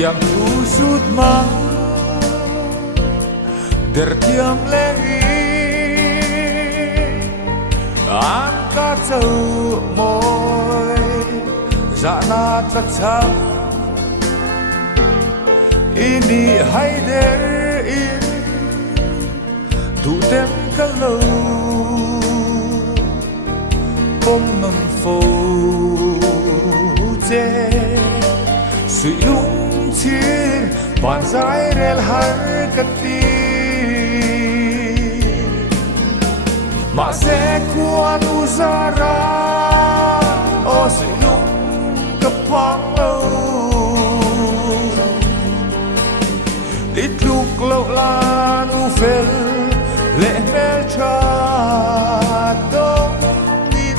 tiang thu sút mang der tiam lengi an ka chau moi za na tla chang ini hai der in tu tem ka lo bom non fo che sui lung chin ban zai rel har ka ti ma se kuan uzara o sui lung ka pang lo ít lúc lâu lan u fel lệ mel cha đông tin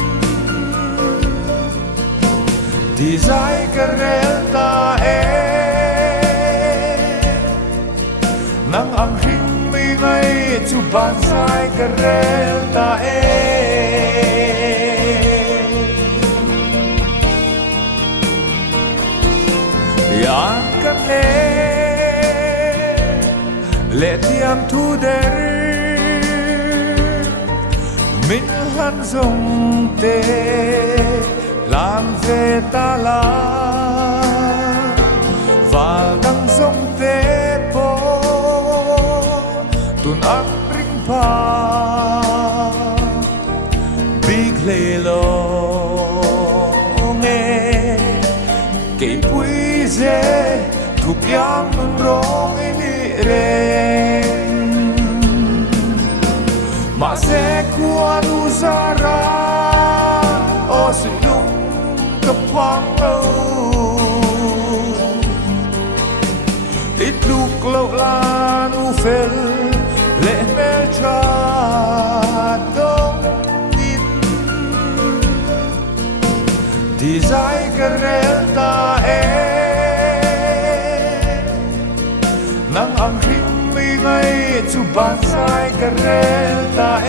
đi dài cái rel ta nang ang hing mi ngay chu ban dài cái rel ta yang kan lệ tiam thu der min han dòng tê làm về ta la và đăng dòng tê po tuần ăn ring pa big lê lo nghe cây bụi dê thuộc yang mừng rong ma se kuan uzara o sui lung ka pang lo ít lúc lâu lan u fel lệ mel cha đông tin đi dài cái rel ta nang ang hing mi ngay chu ban sai ka rel ta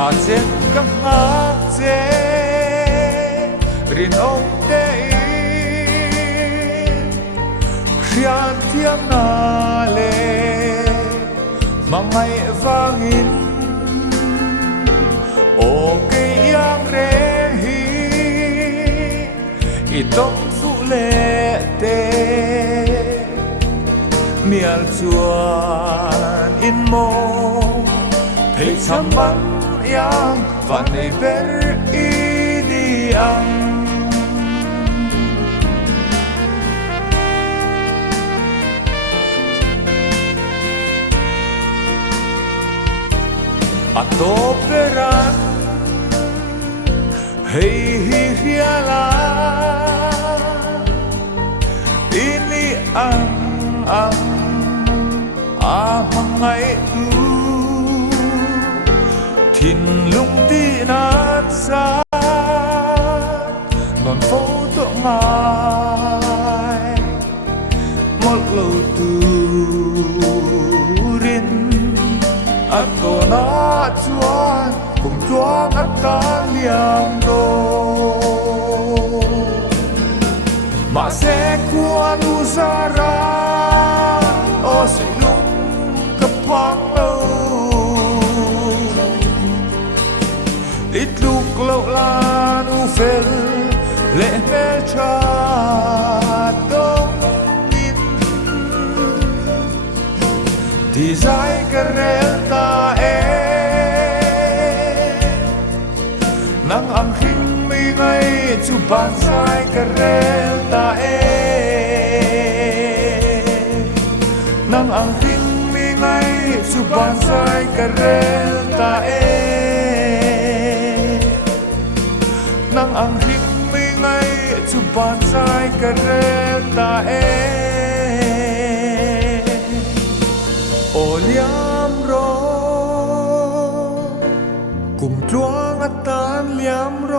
khát chen các ngã che rin ông tê khian thiam na le mang ngày vang in o cây yang re hi i tông su le te mial chuan in mo thấy chăm bắn yang van ei ber ini ang atoperan hei hi hiala ini ang amangai tu thìn lung ti nát xa non phố tụ ngài một lâu tu rin ăn tổ nát chuan cùng chuan ăn ta liang đô mà sẽ cuốn uzara o sui lung ka pang lo ít lúc lâu lan u fel lệ mel cha đông tin đi dài cái rel ta nang ang hing mi ngay chu ban dài cái rel ta nang ang hing mi ngay chu ban dài cái rel ta nang ang hing mi ngay chu ban dài cái rel ta o liam liam